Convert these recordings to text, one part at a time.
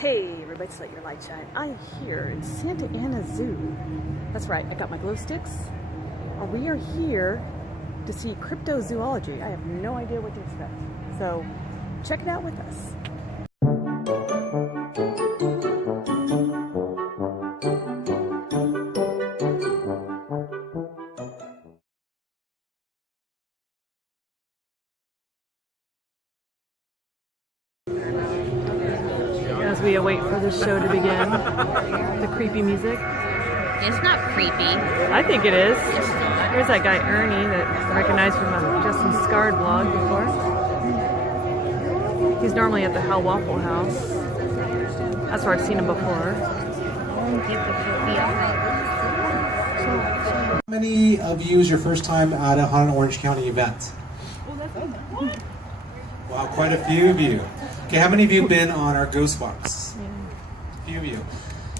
Hey everybody, it's Let Your Light Shine. I'm here in Santa Ana Zoo. That's right, I got my glow sticks. We are here to see Cryptozoology. I have no idea what to expect. So check it out with us. As we await for the show to begin, the creepy music. It's not creepy. I think it is. It's not. There's that guy Ernie that I recognized from a Justin Scarred blog before. He's normally at the Hal Waffle House. That's where I've seen him before. How many of you is your first time at a Haunted Orange County event? Wow, quite a few of you. Okay, how many of you have been on our ghost walks? A few of you.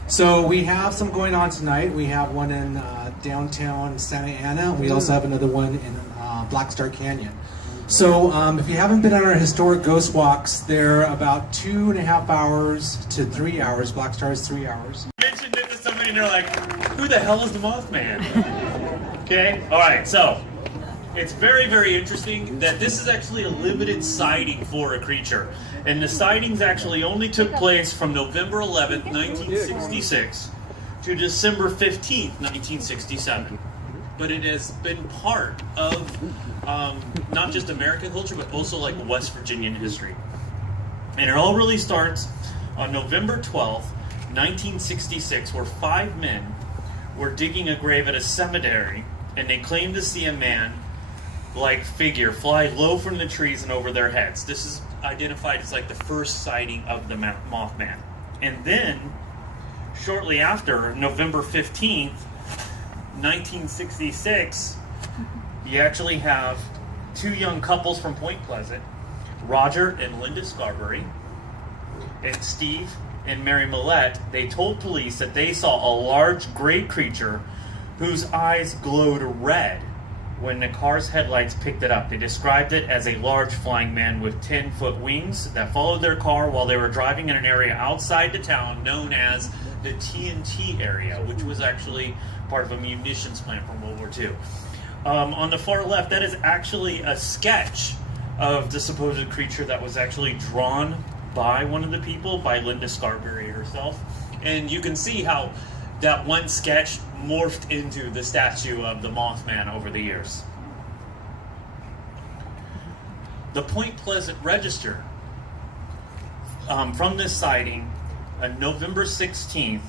So we have some going on tonight. We have one in downtown Santa Ana. We also have another one in Black Star Canyon. So if you haven't been on our historic ghost walks, they're about 2.5 hours to 3 hours. Black Star is 3 hours. I mentioned it to somebody and they're like, who the hell is the Mothman? Okay, all right, so it's very, very interesting that this is actually a limited sighting for a creature. And the sightings actually only took place from November 11th, 1966 to December 15th, 1967. But it has been part of not just American culture, but also like West Virginian history. And it all really starts on November 12th, 1966, where 5 men were digging a grave at a cemetery, and they claimed to see a man-like figure fly low from the trees and over their heads. This is identified as like the first sighting of the Mothman. And then, shortly after, November 15th, 1966, you actually have 2 young couples from Point Pleasant, Roger and Linda Scarberry, and Steve and Mary Millette. They told police that they saw a large gray creature whose eyes glowed red when the car's headlights picked it up. They described it as a large flying man with 10-foot wings that followed their car while they were driving in an area outside the town known as the TNT area, which was actually part of a munitions plant from World War II. On the far left, that is actually a sketch of the supposed creature that was actually drawn by one of the people, by Linda Scarberry herself. And you can see how that one sketch morphed into the statue of the Mothman over the years. The Point Pleasant Register, from this sighting, on November 16th,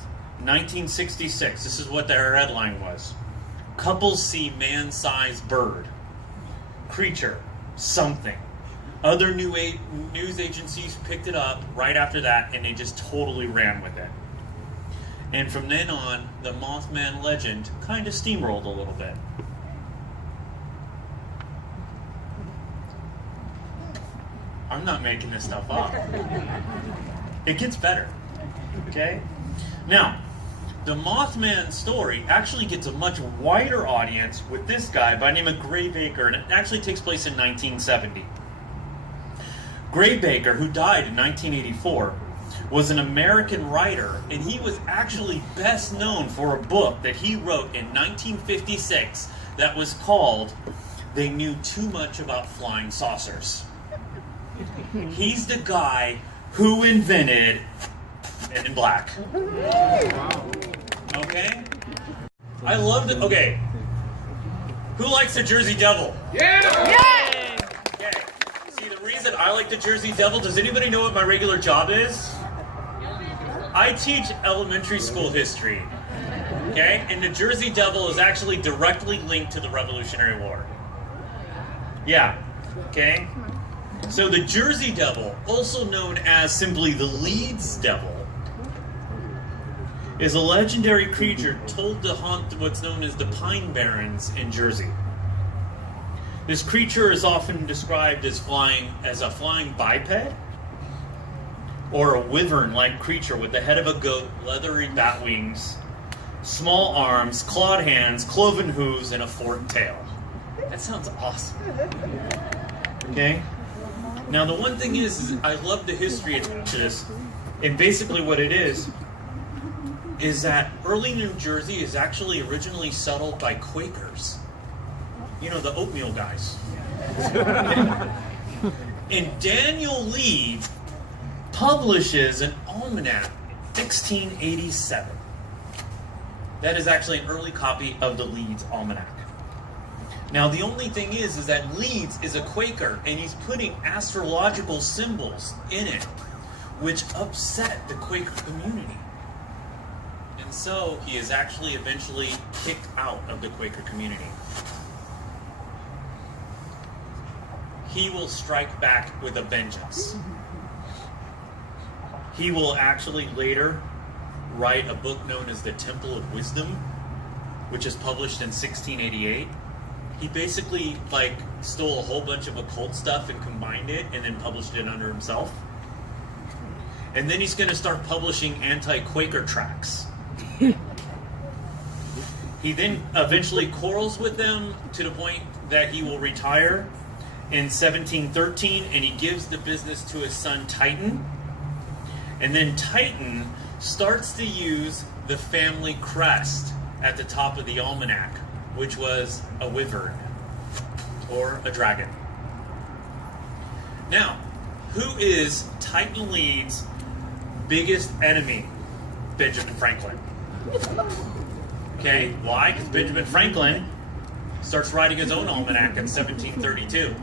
1966, this is what their headline was. Couples see man-sized bird. Creature. Something. Other news agencies picked it up right after that, and they just totally ran with it. And from then on, the Mothman legend kind of steamrolled a little bit. I'm not making this stuff up. It gets better. Okay? Now, the Mothman story actually gets a much wider audience with this guy by the name of Gray Baker, and it actually takes place in 1970. Gray Baker, who died in 1984, was an American writer, and he was actually best known for a book that he wrote in 1956 that was called They Knew Too Much About Flying Saucers. He's the guy who invented Men in Black. Okay? I love it. Okay. Who likes the Jersey Devil? Yeah! Okay. See, the reason I like the Jersey Devil, does anybody know what my regular job is? I teach elementary school history, okay? And the Jersey Devil is actually directly linked to the Revolutionary War. Yeah, okay? So the Jersey Devil, also known as simply the Leeds Devil, is a legendary creature told to haunt what's known as the Pine Barrens in Jersey. This creature is often described as a flying biped, or a wyvern-like creature with the head of a goat, leathery bat wings, small arms, clawed hands, cloven hooves, and a forked tail. That sounds awesome. Okay? Now, the one thing is I love the history attached to this. And basically what it is that early New Jersey is actually originally settled by Quakers. You know, the oatmeal guys. And Daniel Leeds publishes an almanac in 1687. That is actually an early copy of the Leeds Almanac. Now, the only thing is that Leeds is a Quaker, and he's putting astrological symbols in it, which upset the Quaker community. And so, he is actually eventually kicked out of the Quaker community. He will strike back with a vengeance. He will actually later write a book known as the Temple of Wisdom, which is published in 1688. He basically stole a whole bunch of occult stuff and combined it and then published it under himself. And then he's going to start publishing anti-Quaker tracts. He then eventually quarrels with them to the point that he will retire in 1713, and he gives the business to his son Titan. And then Titan starts to use the family crest at the top of the almanac, which was a wyvern, or a dragon. Now, who is Titan Leeds' biggest enemy? Benjamin Franklin. Okay, why? Because Benjamin Franklin starts writing his own almanac in 1732.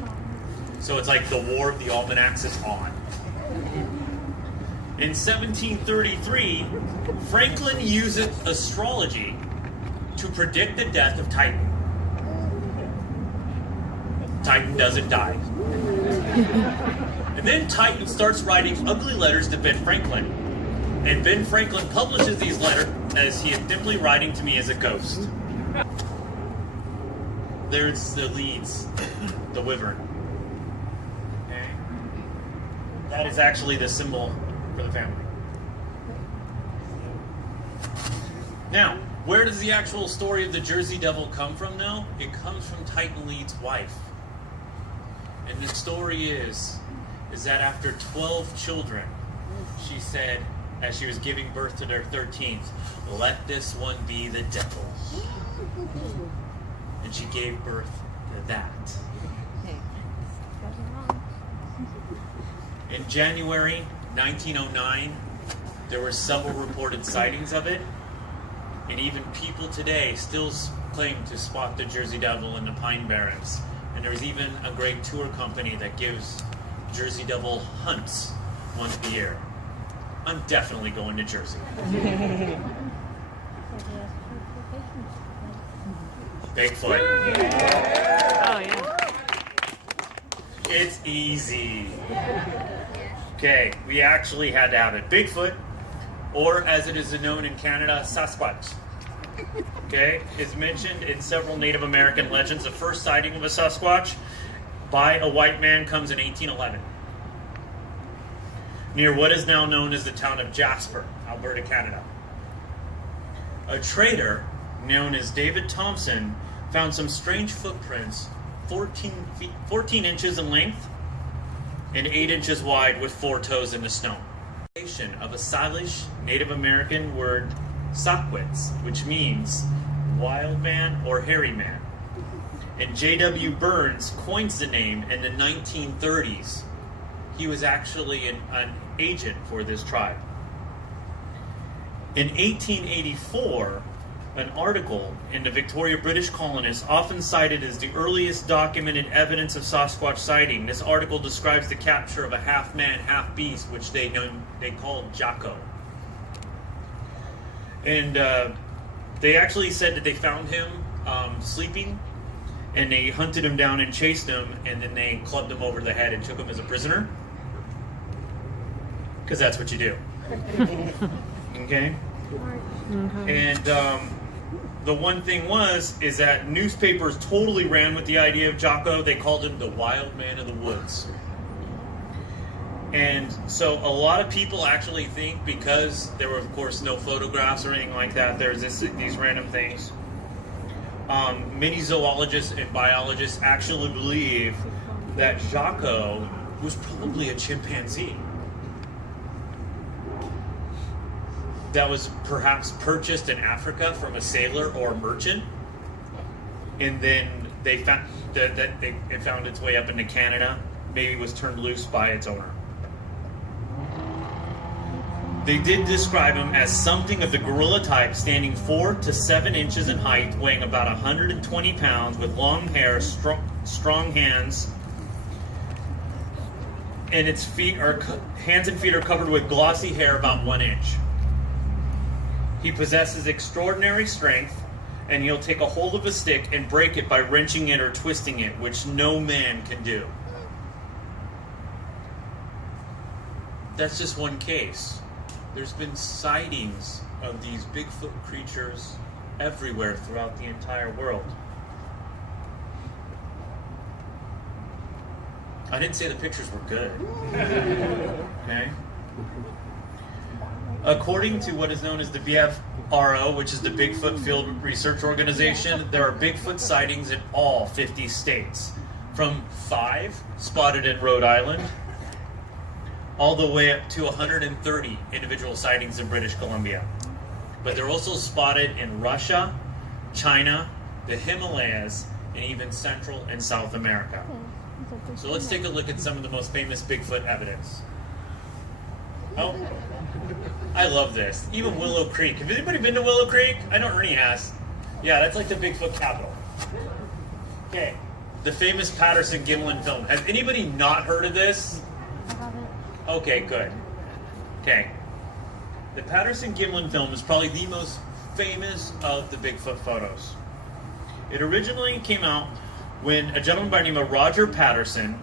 So it's like the War of the Almanacs is on. In 1733, Franklin uses astrology to predict the death of Titan. Titan doesn't die. And then Titan starts writing ugly letters to Ben Franklin. And Ben Franklin publishes these letters as he is simply writing to me as a ghost. There's the Leeds, the wyvern. Okay. That is actually the symbol for the family. Now, where does the actual story of the Jersey Devil come from now? It comes from Titan Leeds' wife. And the story is that after 12 children, she said, as she was giving birth to their 13th, let this one be the devil. And she gave birth to that. In January 1909, there were several reported sightings of it, and even people today still claim to spot the Jersey Devil in the Pine Barrens. And there's even a great tour company that gives Jersey Devil hunts once a year. I'm definitely going to Jersey. Bigfoot. Oh, yeah. It's easy. Okay, we actually had to have it. Bigfoot, or as it is known in Canada, Sasquatch. Okay, is mentioned in several Native American legends. The first sighting of a Sasquatch by a white man comes in 1811. Near what is now known as the town of Jasper, Alberta, Canada. A trader known as David Thompson found some strange footprints 14 inches in length and 8 inches wide with 4 toes in the snow. Of a Salish Native American word Sakwitz, which means wild man or hairy man. And J.W. Burns coins the name in the 1930s. He was actually an agent for this tribe. In 1884, an article in the Victoria British Colonist, often cited as the earliest documented evidence of Sasquatch sighting. This article describes the capture of a half-man, half-beast, which they called Jocko. And they actually said that they found him sleeping, and they hunted him down and chased him, and then they clubbed him over the head and took him as a prisoner. Because that's what you do. Okay? Mm-hmm. And the one thing is that newspapers totally ran with the idea of Jocko. They called him the wild man of the woods. And so a lot of people actually think, because there were, of course, no photographs or anything like that, there's these random things. Many zoologists and biologists actually believe that Jocko was probably a chimpanzee. that was perhaps purchased in Africa from a sailor or merchant, and then they found that it found its way up into Canada, maybe was turned loose by its owner. They did describe him as something of the gorilla type, standing 4 to 7 inches in height, weighing about 120 pounds, with long hair, strong hands, and its hands and feet are covered with glossy hair about 1 inch. He possesses extraordinary strength, and he'll take a hold of a stick and break it by wrenching it or twisting it, which no man can do. That's just one case. There's been sightings of these Bigfoot creatures everywhere throughout the entire world. I didn't say the pictures were good. Okay? According to what is known as the BFRO, which is the Bigfoot Field Research Organization, there are Bigfoot sightings in all 50 states, from 5 spotted in Rhode Island, all the way up to 130 individual sightings in British Columbia. But they're also spotted in Russia, China, the Himalayas, and even Central and South America. So let's take a look at some of the most famous Bigfoot evidence. Oh, I love this. Even Willow Creek. Have anybody been to Willow Creek? I know Ernie has. Yeah, that's like the Bigfoot capital. Okay, the famous Patterson-Gimlin film. Has anybody not heard of this? Okay, good. Okay. The Patterson-Gimlin film is probably the most famous of the Bigfoot photos. It originally came out when a gentleman by the name of Roger Patterson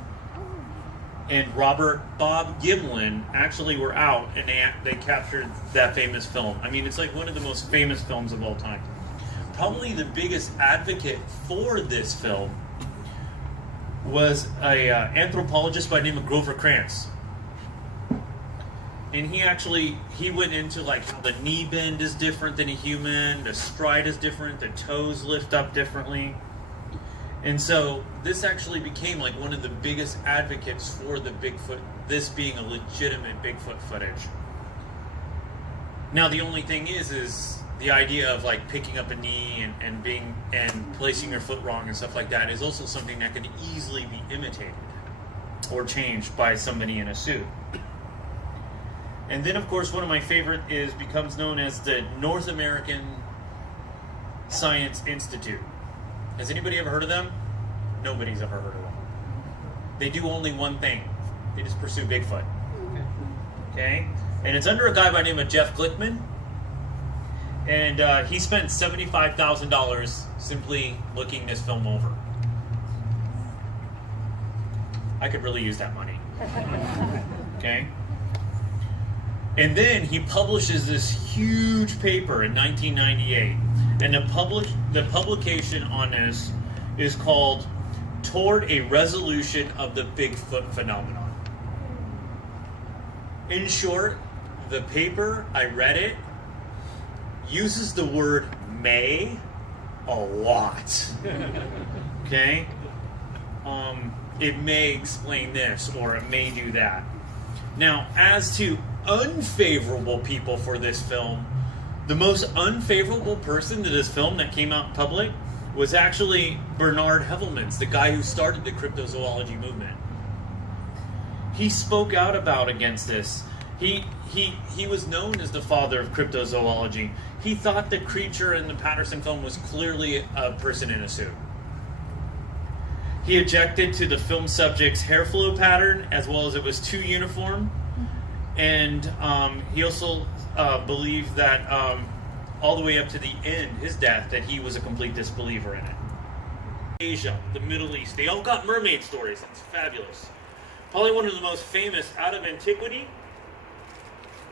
and Bob Gimlin actually were out, and they captured that famous film. I mean, it's like one of the most famous films of all time. Probably the biggest advocate for this film was a anthropologist by the name of Grover Krantz. And he went into like how the knee bend is different than a human, the stride is different, the toes lift up differently. And so this actually became like one of the biggest advocates for the Bigfoot, this being a legitimate Bigfoot footage. Now the only thing is the idea of like picking up a knee and placing your foot wrong and stuff like that is also something that can easily be imitated or changed by somebody in a suit. And then, of course, one of my favorite becomes known as the North American Science Institute. Has anybody ever heard of them? Nobody's ever heard of them. They do only one thing. They just pursue Bigfoot. Okay? And it's under a guy by the name of Jeff Glickman. And he spent $75,000 simply looking this film over. I could really use that money. Okay? And then he publishes this huge paper in 1998. And the publication on this is called Toward a Resolution of the Bigfoot Phenomenon. In short, the paper, I read it, uses the word may a lot. Okay? It may explain this, or it may do that. Now, as to unfavorable people for this film, the most unfavorable person to this film that came out in public was actually Bernard Hevelmans, the guy who started the cryptozoology movement. He spoke out against this. He was known as the father of cryptozoology. He thought the creature in the Patterson film was clearly a person in a suit. He objected to the film subject's hair flow pattern, as well as it was too uniform. And he also believed that all the way up to the end, his death, that he was a complete disbeliever in it. Asia, the Middle East, they all got mermaid stories. That's fabulous. Probably one of the most famous out of antiquity.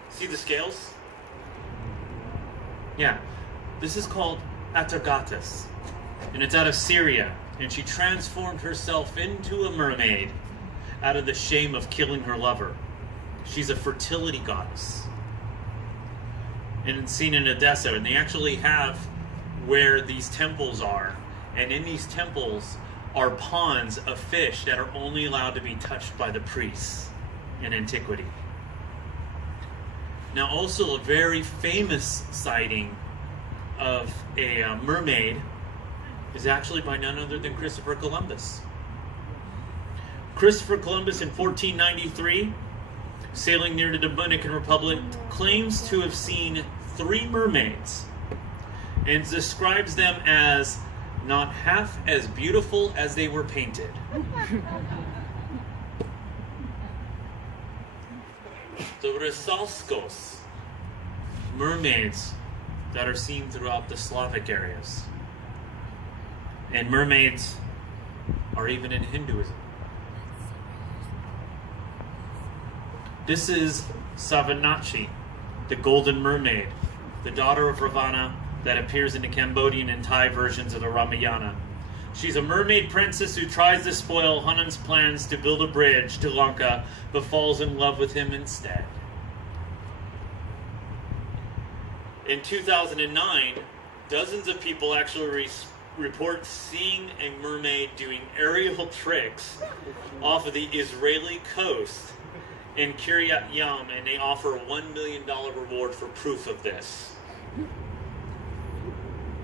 See the scales? Yeah. This is called Atargatis. And it's out of Syria. And she transformed herself into a mermaid out of the shame of killing her lover. She's a fertility goddess. And it's seen in Odessa. And they actually have where these temples are. And in these temples are ponds of fish that are only allowed to be touched by the priests in antiquity. Now, also a very famous sighting of a mermaid is actually by none other than Christopher Columbus. Christopher Columbus in 1493, sailing near the Dominican Republic, claims to have seen 3 mermaids and describes them as not half as beautiful as they were painted. The Rysalskos, mermaids that are seen throughout the Slavic areas. And mermaids are even in Hinduism. This is Savanachi, the Golden Mermaid, the daughter of Ravana that appears in the Cambodian and Thai versions of the Ramayana. She's a mermaid princess who tries to spoil Hanun's plans to build a bridge to Lanka, but falls in love with him instead. In 2009, dozens of people actually report seeing a mermaid doing aerial tricks off of the Israeli coast in Kiryat Yam, and they offer a $1 million reward for proof of this.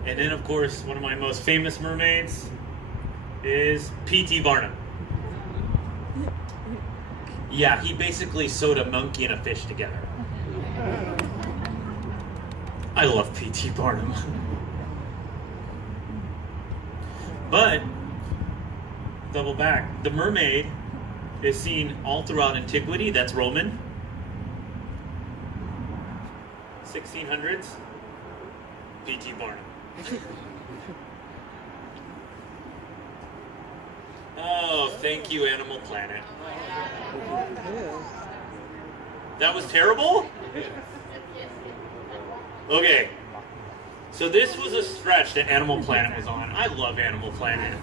And then, of course, one of my most famous mermaids is P.T. Barnum. Yeah, he basically sewed a monkey and a fish together. I love P.T. Barnum. But, double back, the mermaid is seen all throughout antiquity. That's Roman. 1600s, P.T. Barnum. Oh, thank you, Animal Planet. That was terrible? Okay. So this was a stretch that Animal Planet was on. I love Animal Planet.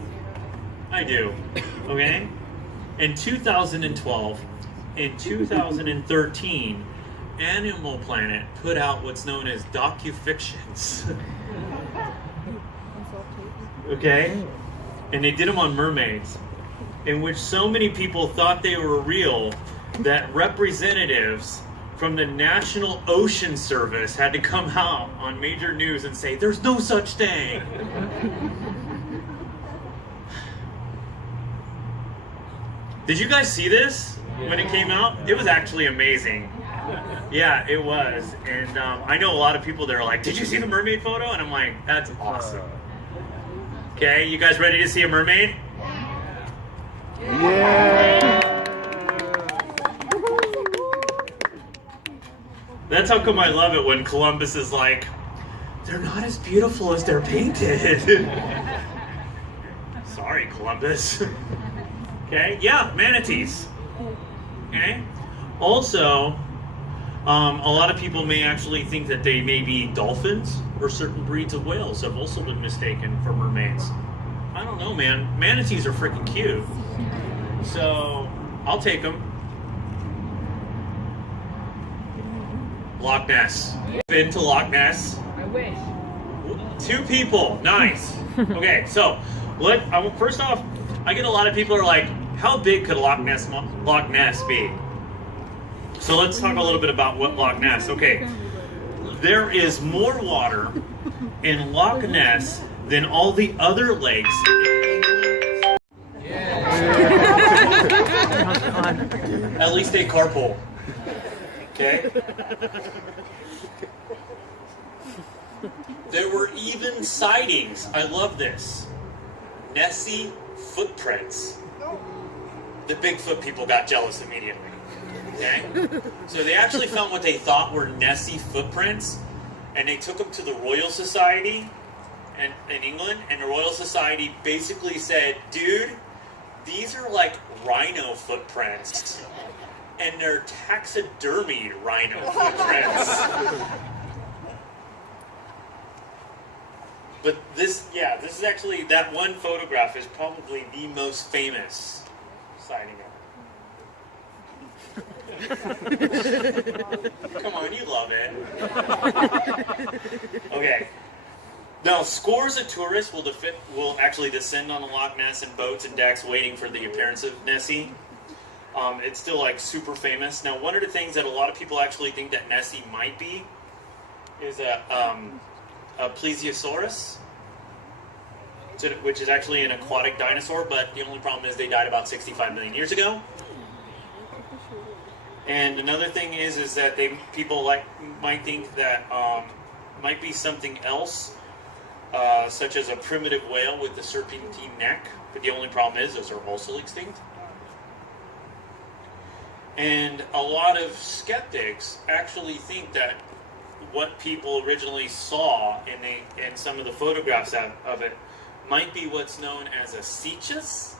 I do. Okay? In 2012 and 2013, Animal Planet put out what's known as docufictions. Okay? And they did them on mermaids, in which so many people thought they were real that representatives from the National Ocean Service had to come out on major news and say, there's no such thing. Did you guys see this when it came out? It was actually amazing. Yeah, it was. And I know a lot of people that are like, did you see the mermaid photo? And I'm like, that's awesome. Okay, you guys ready to see a mermaid? Yeah! That's how come I love it when Columbus is like, they're not as beautiful as they're painted. Sorry, Columbus. Okay, yeah, manatees. Okay? Also, a lot of people may actually think that they may be dolphins, or certain breeds of whales have also been mistaken for mermaids. I don't know, man. Manatees are freaking cute. So, I'll take them. Loch Ness. Been to Loch Ness? I wish. 2 people. Nice. Okay, so, first off, I get a lot of people are like, how big could Loch Ness be? So let's talk a little bit about what Loch Ness. Okay, there is more water in Loch Ness than all the other lakes in England. At least a carpool. Okay? There were even sightings. I love this. Nessie footprints. The Bigfoot people got jealous immediately. Okay? So they actually found what they thought were Nessie footprints, and they took them to the Royal Society in England, and the Royal Society basically said, dude, these are like rhino footprints, and they're taxidermied rhino footprints. But this is actually, that one photograph is probably the most famous sighting ever. Come on, you love it. Okay. Now, scores of tourists will actually descend on the Loch Ness in boats and decks waiting for the appearance of Nessie. It's still like super famous. Now, one of the things that a lot of people actually think that Nessie might be is a plesiosaurus, which is actually an aquatic dinosaur, but the only problem is they died about 65 million years ago. And another thing is that people might think that might be something else, such as a primitive whale with a serpentine neck. But the only problem is those are also extinct. And a lot of skeptics actually think that what people originally saw in some of the photographs of it might be what's known as a cycas,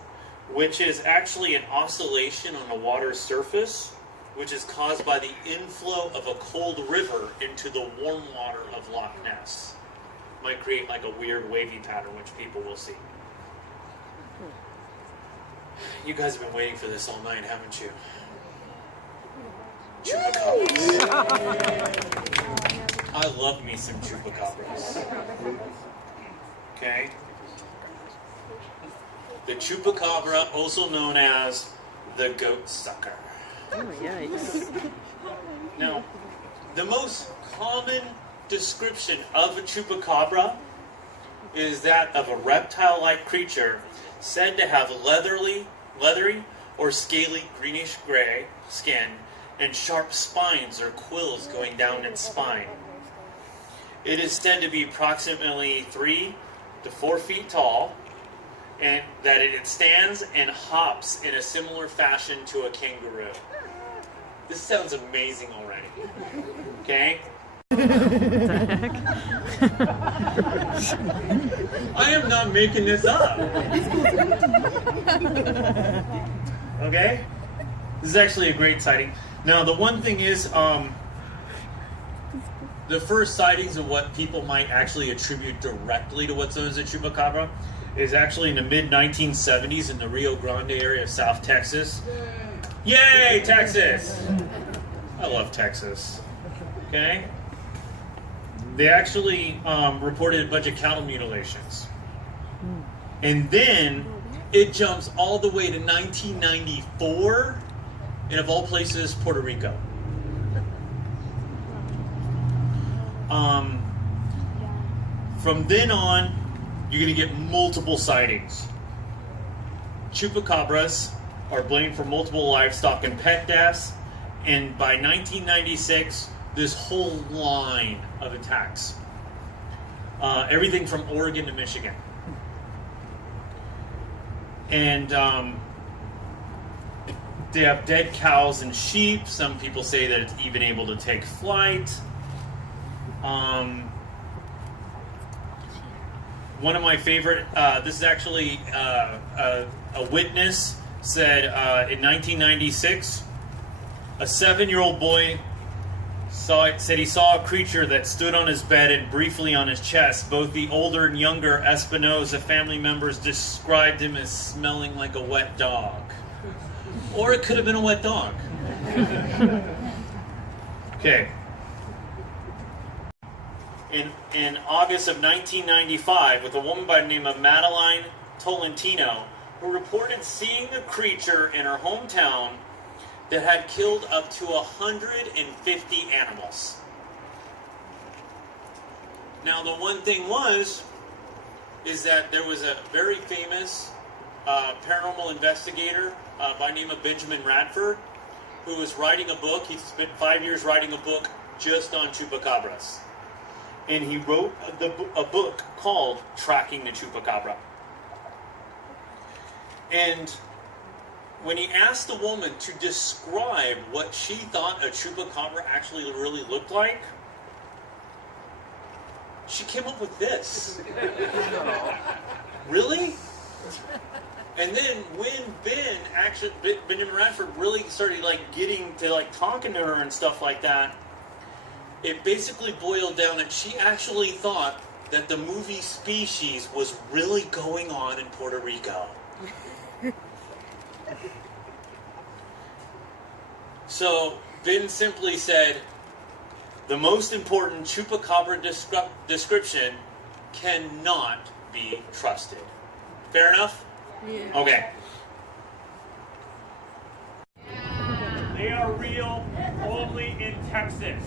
which is actually an oscillation on the water's surface, which is caused by the inflow of a cold river into the warm water of Loch Ness. Might create like a weird wavy pattern, which people will see. You guys have been waiting for this all night, haven't you? Chupacabras. I love me some chupacabras. Okay? The chupacabra, also known as the goat sucker. Oh, yikes. Now, the most common description of a chupacabra is that of a reptile-like creature said to have leathery or scaly greenish-gray skin and sharp spines or quills going down its spine. It is said to be approximately 3 to 4 feet tall, and that it stands and hops in a similar fashion to a kangaroo. This sounds amazing already. Okay? I am not making this up. Okay? This is actually a great sighting. Now, the one thing is, the first sightings of what people might actually attribute directly to what's known as a chupacabra is actually in the mid-1970s in the Rio Grande area of South Texas. Yay, Texas! I love Texas. Okay? They actually reported a bunch of cattle mutilations. And then it jumps all the way to 1994, and of all places, Puerto Rico. From then on, you're going to get multiple sightings. Chupacabras are blamed for multiple livestock and pet deaths, and by 1996, this whole line of attacks. Everything from Oregon to Michigan. And they have dead cows and sheep. Some people say that it's even able to take flight. One of my favorite, this is actually a witness said in 1996, a 7-year-old boy said he saw a creature that stood on his bed and briefly on his chest. Both the older and younger Espinosa family members described him as smelling like a wet dog. Or it could have been a wet dog. Okay. In August of 1995, with a woman by the name of Madeline Tolentino, who reported seeing a creature in her hometown that had killed up to 150 animals. Now, the one thing is that there was a very famous paranormal investigator by the name of Benjamin Radford, who was writing a book. He spent 5 years writing a book just on chupacabras. And he wrote a book called Tracking the Chupacabra. And when he asked the woman to describe what she thought a chupacabra actually really looked like, she came up with this. Really? And then when Benjamin Radford really started getting to talking to her and stuff like that, it basically boiled down that she actually thought that the movie Species was really going on in Puerto Rico. So Ben simply said, the most important chupacabra description cannot be trusted. Fair enough? Yeah. Okay. They are real only in Texas.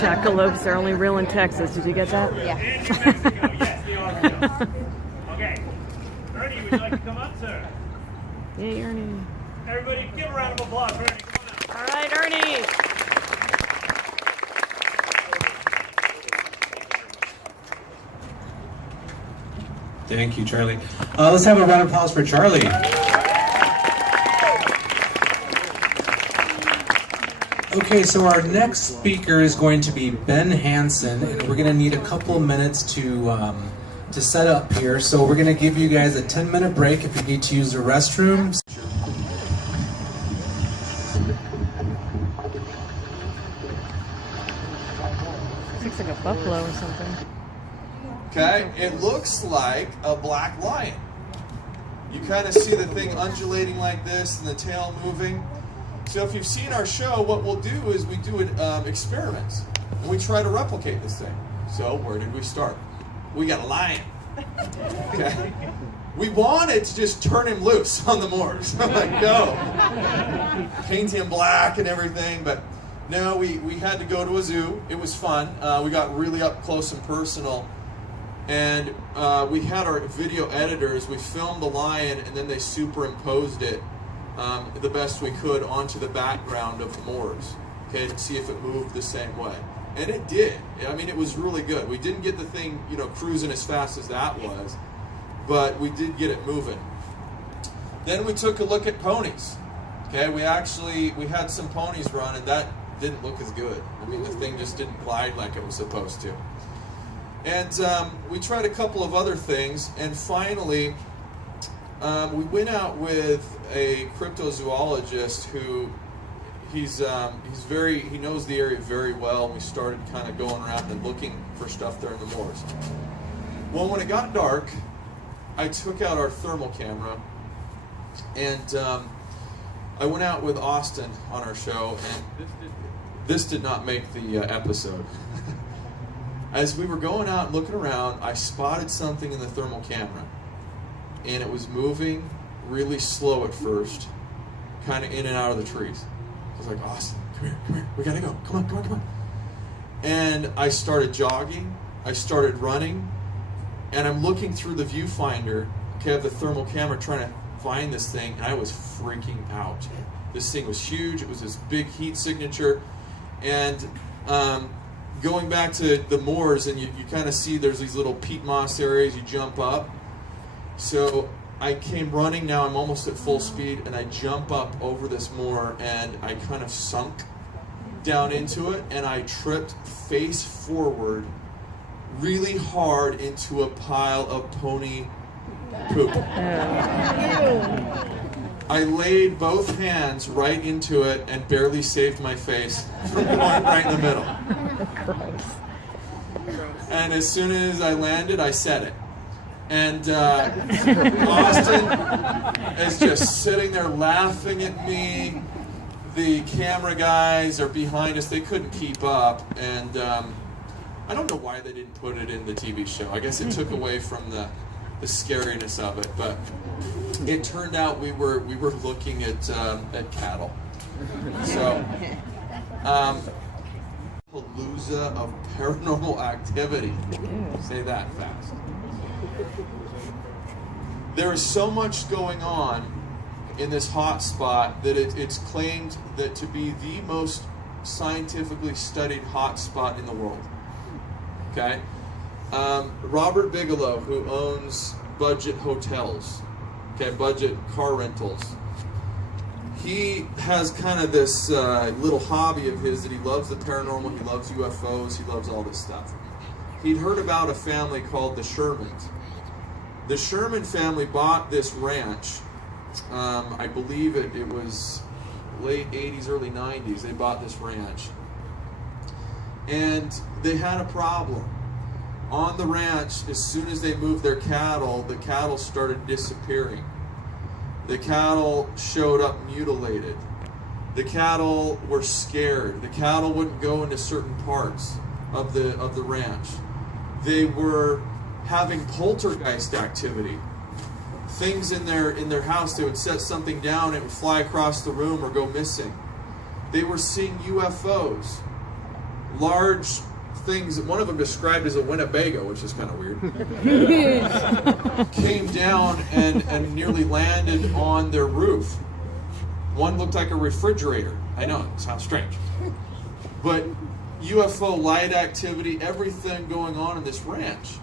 Jackalopes are only real in Texas. Did you get that? Yeah. In New Mexico, yes, they are real. Okay. Ernie, would you like to come up, sir? Yay, Ernie. Everybody, give a round of applause for Ernie. Come on out. All right, Ernie. Thank you, Charlie. Let's have a round of applause for Charlie. Okay, so our next speaker is going to be Ben Hansen, and we're going to need a couple minutes to set up here. So we're going to give you guys a 10-minute break if you need to use the restroom. Looks like a buffalo or something. Okay, it looks like a black lion. You kind of see the thing undulating like this and the tail moving. So if you've seen our show, what we'll do is we do experiments. And we try to replicate this thing. So where did we start? We got a lion. Okay. We wanted to just turn him loose on the moors. Like, go. Paint him black and everything, but no, we had to go to a zoo. It was fun. We got really up close and personal. And we had our video editors, we filmed the lion and then they superimposed it the best we could onto the background of the moors, okay, to see if it moved the same way. And it did. I mean, it was really good. We didn't get the thing, you know, cruising as fast as that was, but we did get it moving. Then we took a look at ponies. Okay, we had some ponies run and that didn't look as good. I mean, the thing just didn't glide like it was supposed to. And we tried a couple of other things, and finally we went out with a cryptozoologist who he knows the area very well, and we started kind of going around and looking for stuff there in the moors. Well, when it got dark, I took out our thermal camera, and I went out with Austin on our show, and this did not make the episode. As we were going out and looking around, I spotted something in the thermal camera. And it was moving really slow at first, kind of in and out of the trees. I was like, Austin, come here, we gotta go. Come on. And I started jogging, I started running, and I'm looking through the viewfinder, okay, of the thermal camera trying to find this thing, and I was freaking out. This thing was huge, it was this big heat signature, and going back to the moors, and you kind of see there's these little peat moss areas, you jump up. So I came running, now I'm almost at full speed, and I jump up over this moor, and I kind of sunk down into it, and I tripped face forward really hard into a pile of pony poop. I laid both hands right into it and barely saved my face from going right in the middle. And as soon as I landed, I said it. And Austin is just sitting there laughing at me. The camera guys are behind us. They couldn't keep up. And I don't know why they didn't put it in the TV show. I guess it took away from the scariness of it. But it turned out we were looking at cattle. So, palooza of paranormal activity. Say that fast. There is so much going on in this hot spot that it's claimed that to be the most scientifically studied hot spot in the world. Okay? Robert Bigelow, who owns Budget Hotels, okay, Budget Car Rentals, he has kind of this little hobby of his that he loves the paranormal, he loves UFOs, he loves all this stuff. He'd heard about a family called the Shermans. The Sherman family bought this ranch. I believe it was late 80s, early 90s. They bought this ranch. And they had a problem. On the ranch, as soon as they moved their cattle, the cattle started disappearing. The cattle showed up mutilated. The cattle were scared. The cattle wouldn't go into certain parts of the ranch. They were having poltergeist activity. Things in their house, they would set something down, it would fly across the room or go missing. They were seeing UFOs, large things. One of them described as a Winnebago, which is kind of weird. Came down and nearly landed on their roof. One looked like a refrigerator. I know, it sounds strange. But UFO light activity, everything going on in this ranch.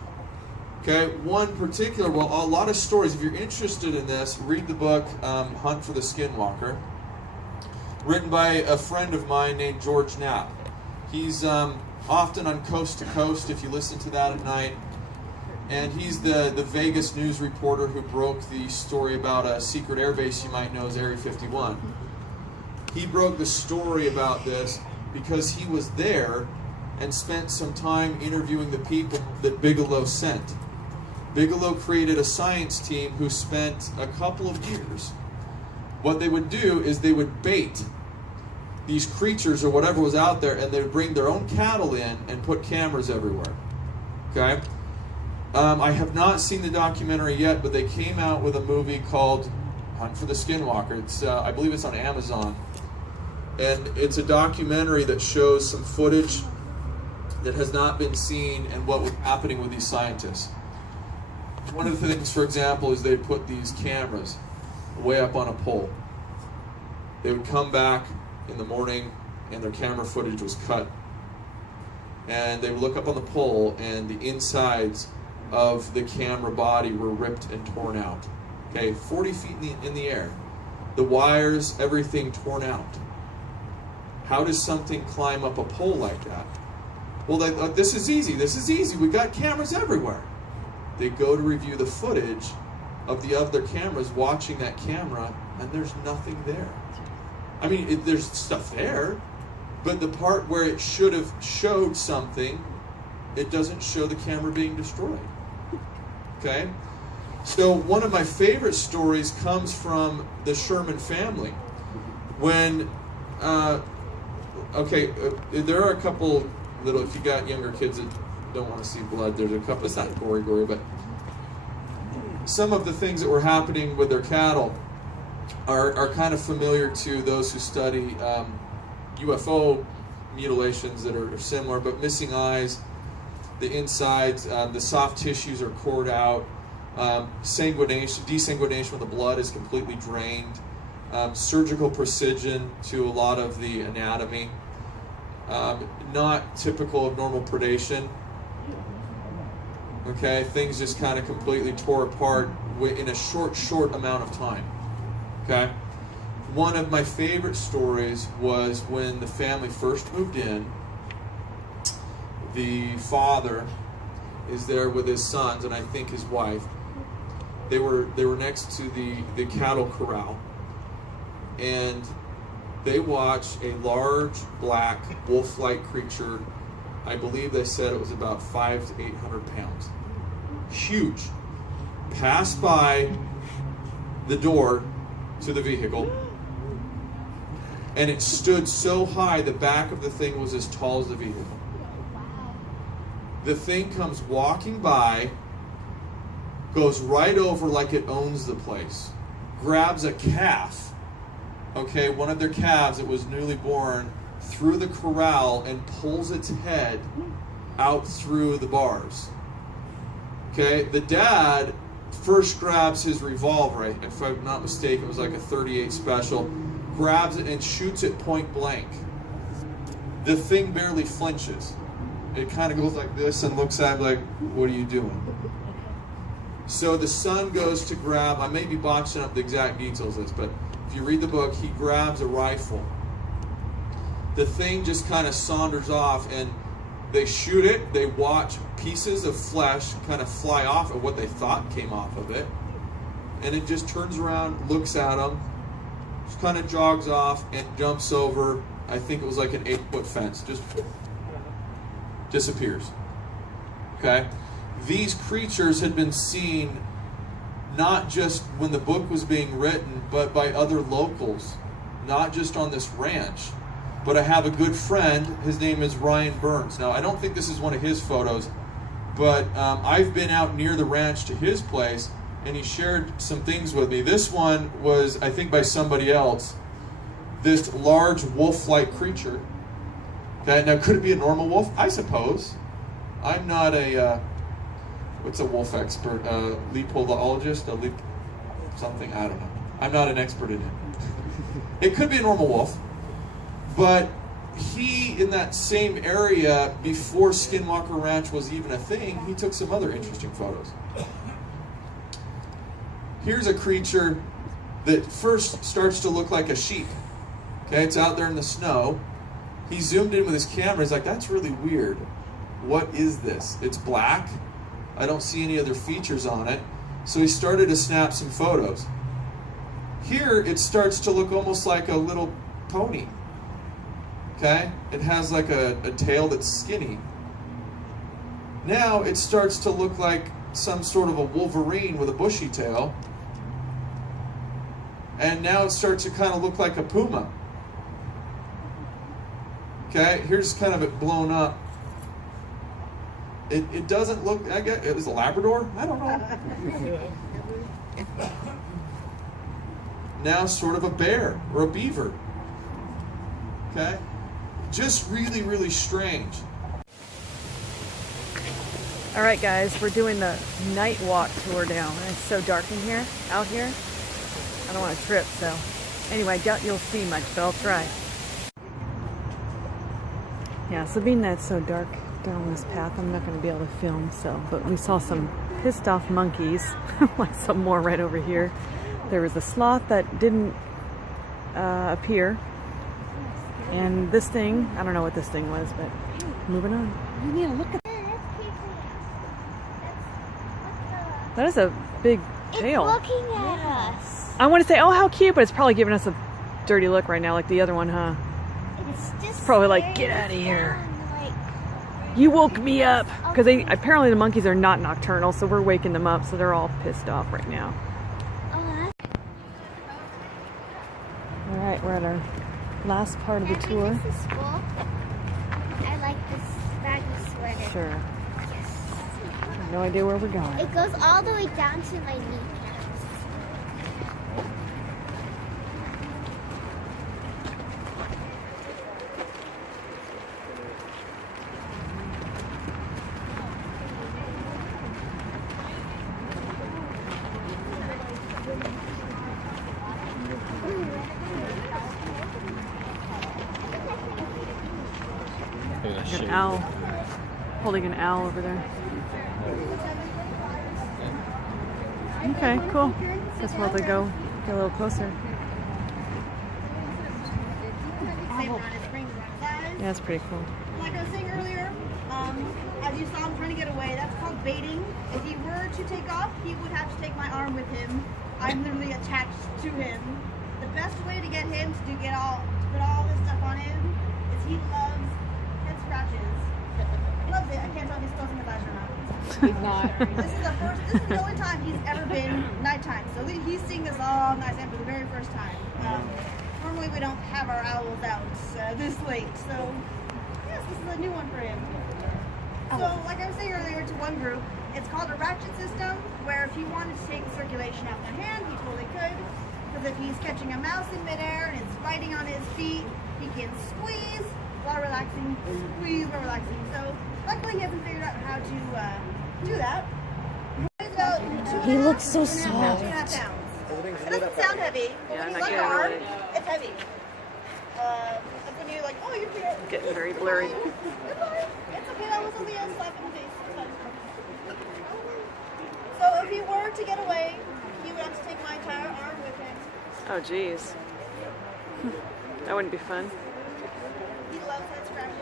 Okay, one particular, well, a lot of stories. If you're interested in this, read the book Hunt for the Skinwalker, written by a friend of mine named George Knapp. He's often on Coast to Coast, if you listen to that at night. And he's the Vegas news reporter who broke the story about a secret airbase you might know as Area 51. He broke the story about this because he was there and spent some time interviewing the people that Bigelow sent. Bigelow created a science team who spent a couple of years. What they would do is they would bait these creatures or whatever was out there, and they would bring their own cattle in and put cameras everywhere. Okay? I have not seen the documentary yet, but they came out with a movie called Hunt for the Skinwalker. It's, I believe it's on Amazon. And it's a documentary that shows some footage that has not been seen and what was happening with these scientists. One of the things, for example, is they put these cameras way up on a pole. They would come back in the morning and their camera footage was cut. And they would look up on the pole and the insides of the camera body were ripped and torn out. Okay, 40 feet in the air. The wires, everything torn out. How does something climb up a pole like that? Well, this is easy. This is easy. We got cameras everywhere. They go to review the footage of the other cameras watching that camera, and there's nothing there. I mean, there's stuff there, but the part where it should have showed something, it doesn't show the camera being destroyed. Okay? So one of my favorite stories comes from the Sherman family. When, there are a couple little, if you got younger kids that don't want to see blood, there's a couple, it's not gory, but some of the things that were happening with their cattle are kind of familiar to those who study UFO mutilations that are similar, but missing eyes, the insides, the soft tissues are cored out, desanguination of the blood is completely drained, surgical precision to a lot of the anatomy, not typical of normal predation. Okay, things just kind of completely tore apart in a short amount of time. Okay, one of my favorite stories was when the family first moved in. The father is there with his sons and I think his wife. They were next to the cattle corral, and they watched a large black wolf-like creature. I believe they said it was about 500 to 800 pounds. Huge. Pass by the door to the vehicle, and it stood so high the back of the thing was as tall as the vehicle. The thing comes walking by, goes right over like it owns the place, grabs a calf, okay, one of their calves that was newly born, through the corral and pulls its head out through the bars. Okay, the dad first grabs his revolver, if I'm not mistaken, it was like a .38 special, grabs it and shoots it point blank. The thing barely flinches. It kind of goes like this and looks at him like, what are you doing? So the son goes to grab, I may be botching up the exact details of this, but if you read the book, he grabs a rifle. The thing just kind of saunters off, and they shoot it. They watch pieces of flesh kind of fly off of what they thought came off of it. And it just turns around, looks at them, just kind of jogs off and jumps over, I think it was like an 8-foot fence, just disappears. Okay? These creatures had been seen not just when the book was being written, but by other locals, not just on this ranch. But I have a good friend, his name is Ryan Burns. Now, I don't think this is one of his photos, but I've been out near the ranch to his place, and he shared some things with me. This one was, I think, by somebody else, this large wolf-like creature. Okay, now could it be a normal wolf? I suppose. I'm not a, what's a wolf expert? Lepidologist? Something, I don't know. I'm not an expert in it. It could be a normal wolf, but he, in that same area, before Skinwalker Ranch was even a thing, he took some other interesting photos. Here's a creature that first starts to look like a sheep. Okay, it's out there in the snow. He zoomed in with his camera. He's like, that's really weird. What is this? It's black. I don't see any other features on it. So he started to snap some photos. Here, it starts to look almost like a little pony. Okay? It has like a tail that's skinny. Now, it starts to look like some sort of a wolverine with a bushy tail. And now it starts to kind of look like a puma. Okay, here's kind of it blown up. It doesn't look, I guess, it was a Labrador? I don't know. Now sort of a bear or a beaver. Okay? Just really, really strange. All right, guys, we're doing the night walk tour down. It's so dark in here, out here. I don't want to trip, so anyway, I doubt you'll see much, but I'll try. Yeah, so being that it's so dark down this path, I'm not going to be able to film, but we saw some pissed off monkeys, like some more right over here. There was a sloth that didn't appear, and this thing, I don't know what this thing was, but moving on. You need to look at that. Is a big tail. It's looking at us. I want to say, oh, how cute, but it's probably giving us a dirty look right now, like the other one, huh? It's just probably like, get out of here. You woke me up. Because apparently the monkeys are not nocturnal, so we're waking them up, so they're all pissed off right now. All right, we're at our last part of the tour. This is cool. I like this baggy sweater. Sure. Yes. I have no idea where we're going. It goes all the way down to my kneecaps. An owl. Holding an owl over there. Okay, cool. Guess we'll have to go get a little closer. Yeah, it's pretty cool. Like I was saying earlier, as you saw him trying to get away, that's called baiting. If he were to take off, he would have to take my arm with him. I'm literally attached to him. The best way to get him to put all this stuff on him is he loves head scratches. Loves it. I can't tell if he's close in the badge or not. He's not. This is the only time he's ever been nighttime. So he's seeing this all night for the very first time. Normally we don't have our owls out this late. So yes, this is a new one for him. So like I was saying earlier to one group, it's called a ratchet system, where if he wanted to take the circulation out of their hand, he totally could. Because if he's catching a mouse in midair and it's biting on his feet, he can squeeze while relaxing, squeeze while relaxing. So luckily he hasn't figured out how to do that. He looks so soft. 2.5 pounds. It doesn't sound heavy, but when you look hard, it's heavy. Like when you're like, oh, you're here. Getting very blurry. It's okay, that was only a slap in the face. So if he were to get away, he would have to take my entire arm with him. Oh, geez. That wouldn't be fun. He loves head scratches.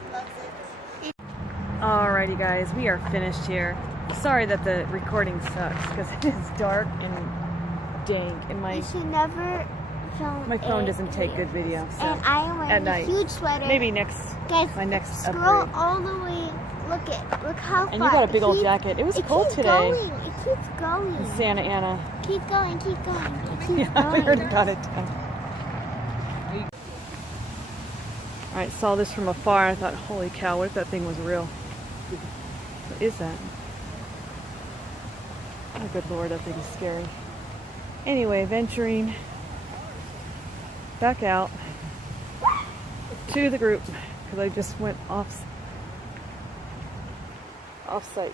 He loves it. Alrighty, guys, we are finished here. Sorry that the recording sucks because it is dark and dank, and You should never film. my phone doesn't take good video. So And I am wearing a huge sweater. maybe next Guys, my next scroll upgrade. all the way. Look how far. And you got a big old It keeps- jacket. It was cold keeps today. Going. It keeps going. Santa Ana. Keep going. Keep going. It keeps Yeah, we going. already got it done. Alright, saw this from afar. I thought, holy cow, what if that thing was real? What is that? Oh, good lord, that thing is scary. Anyway, venturing back out to the group because I just went off-site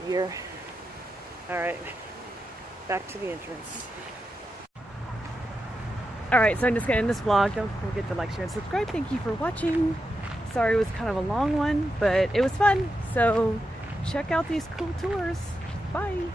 here. All right, back to the entrance. All right, so I'm just gonna end this vlog. Don't forget to like, share, and subscribe. Thank you for watching. Sorry it was kind of a long one, but it was fun. So check out these cool tours. Bye.